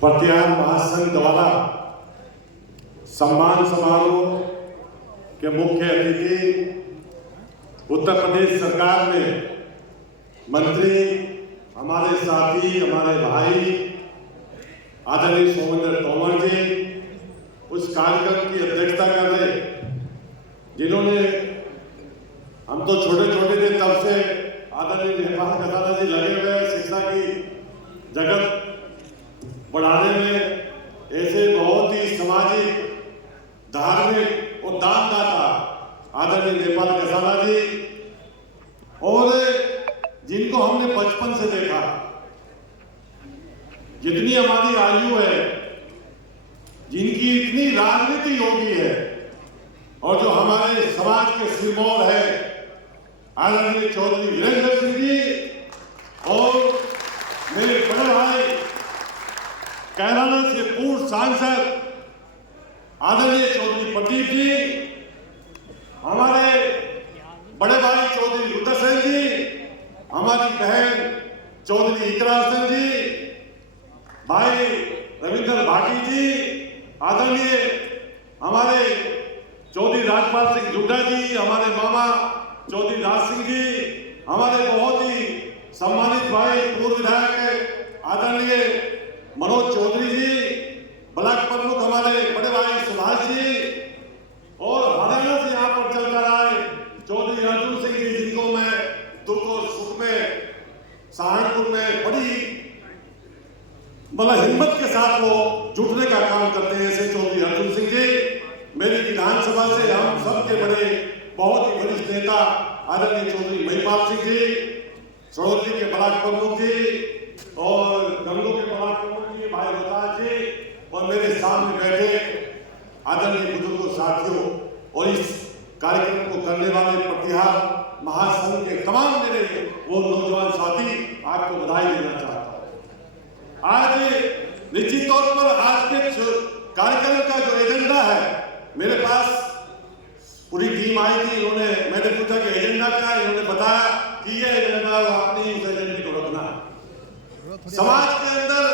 प्रत्यान महासंघ द्वारा सम्मान समारोह के मुख्य अतिथि उत्तर प्रदेश सरकार में मंत्री, हमारे साथी, हमारे भाई आदरणीय सोमेंद्र तोमर जी उस कार्यक्रम की अध्यक्षता कर रहे, जिन्होंने, हम तो छोटे छोटे थे तब से आदरणीय नेपाल कसाना जी लगे हुए शिक्षा की जगत बढ़ाने में, ऐसे बहुत ही सामाजिक, धार्मिक और दानदाता आदरणीय नेपाल कसाना जी, और जिनको हमने बचपन से देखा, जितनी हमारी आयु है, जिनकी इतनी राजनीति योगी है, और जो हमारे समाज के सिरमौर है आदरणीय चौधरी वीरेंद्र सिंह जी, और मेरे बड़े भाई कैराना से पूर्व सांसद आदरणीय चौधरी प्रदीप जी, हमारे बड़े भाई चौधरी रुद्र सेन जी, हमारी बहन चौधरी इकरा सेन जी, भाई रविंद्र भाटी जी, आदरणीय हमारे चौधरी राजपाल सिंह जुड्डा जी, हमारे मामा चौधरी राज सिंह जी, हमारे बहुत ही सम्मानित भाई पूर्व विधायक आदरणीय मनोज चौधरी जी, ब्लॉक प्रमुख हमारे बड़े भाई सुभाष जी, और हरियाणा से यहाँ पर चलकर आए चौधरी अर्जुन सिंह जी, जिनको मैं दुख और सुख में सहारनपुर में बड़ी हिम्मत के साथ वो जुटने का काम करते हैं, ऐसे चौधरी अर्जुन सिंह जी, मेरी विधानसभा से हम सबके बड़े बहुत ही वरिष्ठ नेता आदरणीय चौधरी महिपाल सिंह जी, सड़ौली के ब्लॉक प्रमुख जी, और गंगो के ब्लॉक प्रमुख जी भाई रोहतास जी, और मेरे सामने बैठे आदरणीय बुजुर्गों, साथियों, और इस कार्यक्रम को करने वाले प्रतिहार महासंघ के तमाम मेरे वो नौजवान साथी, आपको बधाई देना चाहता हूँ। आज निश्चित तौर पर आज के कार्यक्रम का जो एजेंडा है, मेरे पास पूरी टीम आई थी, मैंने पूछा कि एजेंडा क्या है, इन्होंने बताया कि ये एजेंडा अपनी उस एजेंडे को रखना है। समाज के अंदर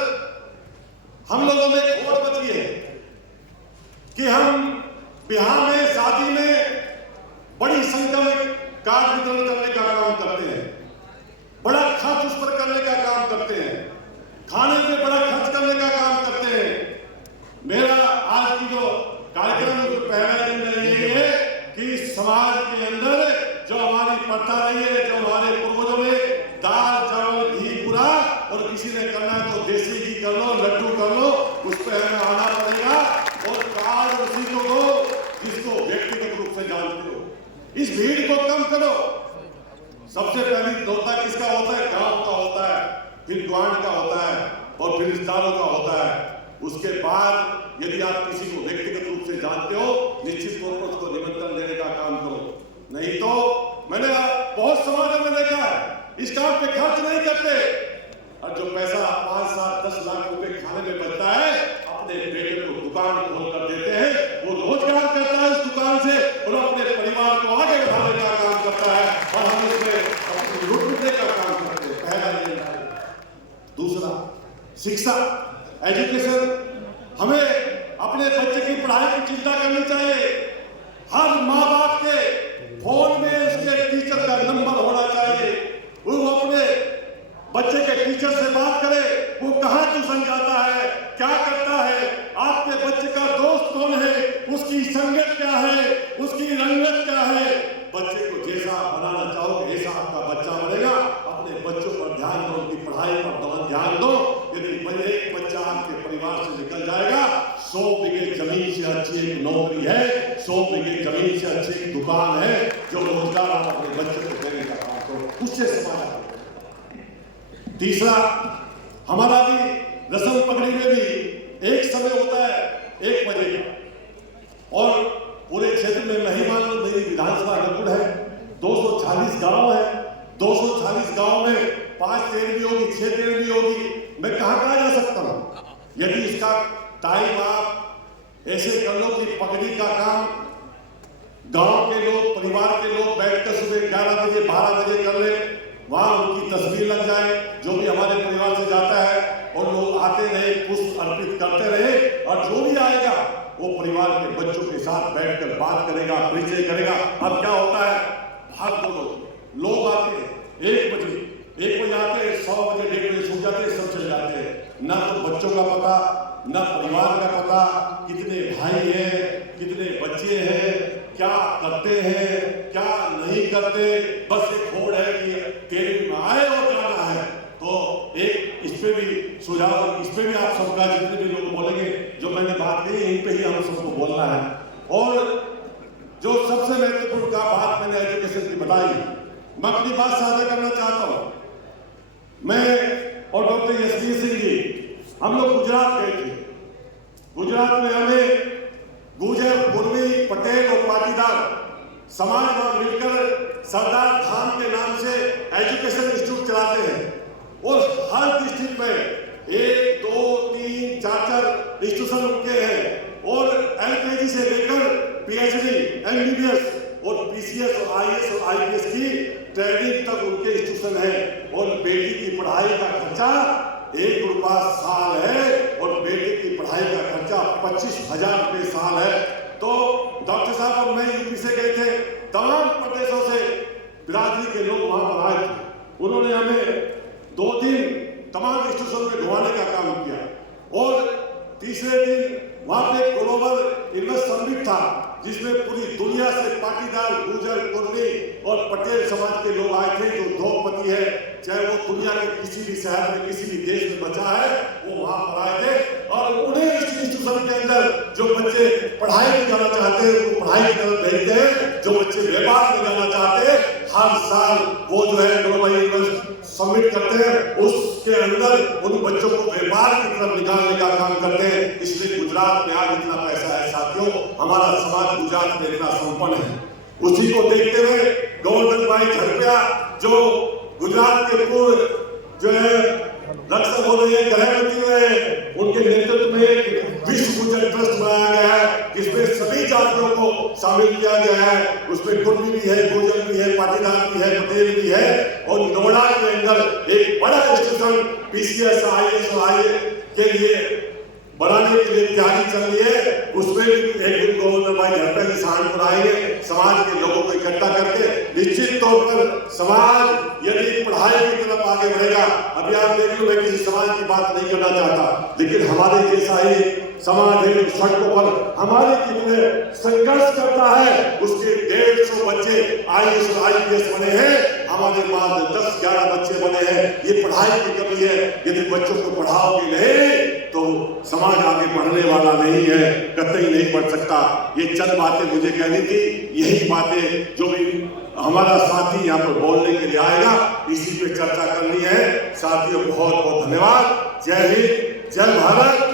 हम लोगों में खोट बची है कि हम बिहार में शादी में बड़ी संख्या में कार्ड वितरण करने का काम करते हैं, बड़ा खर्च उस पर करने का काम करते हैं, खाने पे बड़ा खर्च करने का काम करते हैं। मेरा आज की जो कार्यक्रम है, पहला एजेंडा ये है कि समाज के अंदर जो हमारी प्रथा रही है, जो हमारे पूर्वजों ने दाल चावल घी पूरा, और किसी ने करना है तो देसी घी कर लो, लड्डू कर लो, उस पर हमें आना पड़ेगा, और कार्ड उसी को दो जिसको व्यक्तिगत रूप से जानते हो। इस भीड़ को कम करो। सबसे पहली होता किसका होता है? गांव का होता है, फिर ग्वांड का होता है, और फिर रिश्तेदारों का होता है। उसके बाद यदि आप किसी को व्यक्तिगत रूप से जानते हो, निश्चित तौर पर उसको निमंत्रण देने का काम करो। नहीं तो मैंने बहुत समाजों में देखा है, इस काम पे खर्च नहीं करते, और जो पैसा 5, 7, 10 लाख रुपए खाने में बचता है, अपने बेटे को दुकान खोल कर देते हैं, वो रोजगार करता है उस दुकान से, और अपने परिवार को आगे बढ़ाने का काम करता है, और हम इसमें अपनी लूटने का काम करते हैं। पहला एजेंडा। दूसरा, शिक्षा, एजुकेशन। हमें अपने बच्चे की पढ़ाई की चिंता करनी चाहिए। हर माँ बाप के फोन में उसके टीचर का नंबर होना चाहिए, वो अपने बच्चे के टीचर से बात करे, वो कहाँ ट्यूशन जाता है, क्या करता है, आपके बच्चे का दोस्त कौन है, उसकी संगत क्या है, उसकी रंगत क्या है। बच्चे को जैसा बनाना चाहोगे ऐसा आपका बच्चा बनेगा। अपने बच्चों पर ध्यान दो, उनकी पढ़ाई पर ध्यान दो। यदि एक बच्चा आपके परिवार से निकल जाएगा, 100 बीघे जमीन से अच्छी एक नौकरी है, 100 बीघे जमीन से अच्छी एक दुकान है, जो रोजगार आप अपने बच्चे को देने का काम करो, उससे समाज। तीसरा, हमारा भी रस्म पगड़ी में भी एक समय होता है 1 बजे का, और पूरे क्षेत्र में नहीं मान लो, मेरी विधानसभा रंगुड़ है, 240 गांव है, 240 गांव में 5 ट्रेन भी होगी, 6 ट्रेन भी होगी, मैं कहाँ जा सकता हूँ। यदि इसका टाइम आप ऐसे कर लो कि पगड़ी का काम गांव के लोग, परिवार के लोग बैठकर सुबह 11 बजे 12 बजे कर ले, वहां उनकी तस्वीर लग जाए, जो भी हमारे परिवार से जाता है, और लोग आते रहे, पुष्प अर्पित करते रहे और जो भी आएगा वो परिवार के बच्चों के साथ बैठकर बात करेगा, परिचय करेगा। अब क्या होता है, भाग दौड़ लोग आते हैं 1 बजे आते हैं, 100 बजे 1:30 बजे सो जाते हैं, सब चले जाते हैं। ना तो बच्चों का पता, ना परिवार का पता, कितने भाई हैं, कितने बच्चे हैं, क्या करते हैं, क्या नहीं करते। बस एक होड़ है कि केंद्र में आए और जाना है। तो एक इस पे भी सुझाव, इस पे भी आप सबका, जितने भी लोग बोलेंगे, जो मैंने बात की यहीं पे ही हम सबको बोलना है। और जो सबसे महत्वपूर्ण का बात मैंने एजुकेशन की बताई, मैं अपनी बात साझा करना चाहता हूँ। मैं और डॉक्टर यशवीर सिंह जी हम लोग गुजरात गए थे। गुजरात में हमें गुर्जर, कुर्मी, पटेल और पाटीदार समाज वहां मिलकर सरदार धाम के नाम से एजुकेशन इंस्टीट्यूट चलाते हैं और हर डिस्ट्रिक्ट में 1, 2, 3, 4 इंस्टीट्यूशन उनके हैं और एलकेजी से लेकर पीएचडी, एमबीबीएस और पीसीएस और आईएएस और आईपीएस की ट्रेनिंग तक उनके इंस्टीट्यूशन है। और बेटी की पढ़ाई का खर्चा 1 रुपया साल है और बेटे की पढ़ाई का खर्चा 25,000 रुपये साल है। तो डॉक्टर साहब और मैं यूपी से गए थे, तमाम प्रदेशों से बिरादरी के लोग वहां पर आए थे। उन्होंने हमें 2 दिन तमाम इंस्टीट्यूशन में घुमाने का काम किया और तीसरे दिन वहां पे ग्लोबल इन्वेस्ट समिट था, जिसमें पूरी दुनिया से पाटीदार, गुर्जर, कुर्मी और पटेल समाज के लोग आए थे। जो उद्योगपति है, चाहे वो दुनिया के किसी भी शहर में, किसी भी देश में बचा है, वो वहां पर आए थे। और उन्हें इंस्टीट्यूशन के अंदर जो बच्चे पढ़ाई में जाना चाहते हैं वो पढ़ाई की तरफ भेजते हैं, जो बच्चे व्यापार में जाना चाहते हैं हर साल वो जो है ग्लोबल इन्वेस्ट समिट करते हैं, उसके अंदर उन बच्चों को व्यापार की तरफ निकालने का काम करते हैं। इसलिए गुजरात में आज इतना पैसा है साथियों, हमारा समाज गुजरात में इतना संपन्न है। उसी को देखते हुए गोवर्धन भाई झड़पिया जो गुजरात के पूर्व जो है रक्षक हो रहे हैं, गृहमंत्री रहे, उनके नेतृत्व में एक विश्व गुर्जर ट्रस्ट बनाया गया है जिसमें सभी जातियों को शामिल किया गया है। उसमें कुर्मी भी है, गुर्जर भी है, पाटीदार भी है, पटेल भी है। और नोएडा के अंदर एक बड़ा इंस्टीट्यूशन पीसीएस, आईएएस और आईए के लिए बनाने के लिए तैयारी चल रही है। उसमें भी एक दिन गोवर्धन भाई झड़पिया जी सहारनपुर आएंगे, समाज के लोगों को इकट्ठा करके निश्चित तौर पर समाज यदि पढ़ाई की तरफ आगे बढ़ेगा। अभी आप देख लो, मैं किसी समाज की बात नहीं करना चाहता, लेकिन हमारे जैसा ही समाज है सड़कों पर हमारे लिए संघर्ष करता है, उसके 150 बच्चे आईएएस और आईपीएस बने हैं, हमारे पास 10-11 बच्चे बने हैं। ये पढ़ाई की कमी है। यदि बच्चों को पढ़ाओगे नहीं तो समाज आगे बढ़ने वाला नहीं है, कतई नहीं बढ़ सकता। ये चंद बातें मुझे कहनी थी। यही बातें जो भी हमारा साथी यहाँ पर बोलने के लिए आएगा, इसी पे चर्चा करनी है। साथियों बहुत बहुत धन्यवाद। जय हिंद, जय भारत।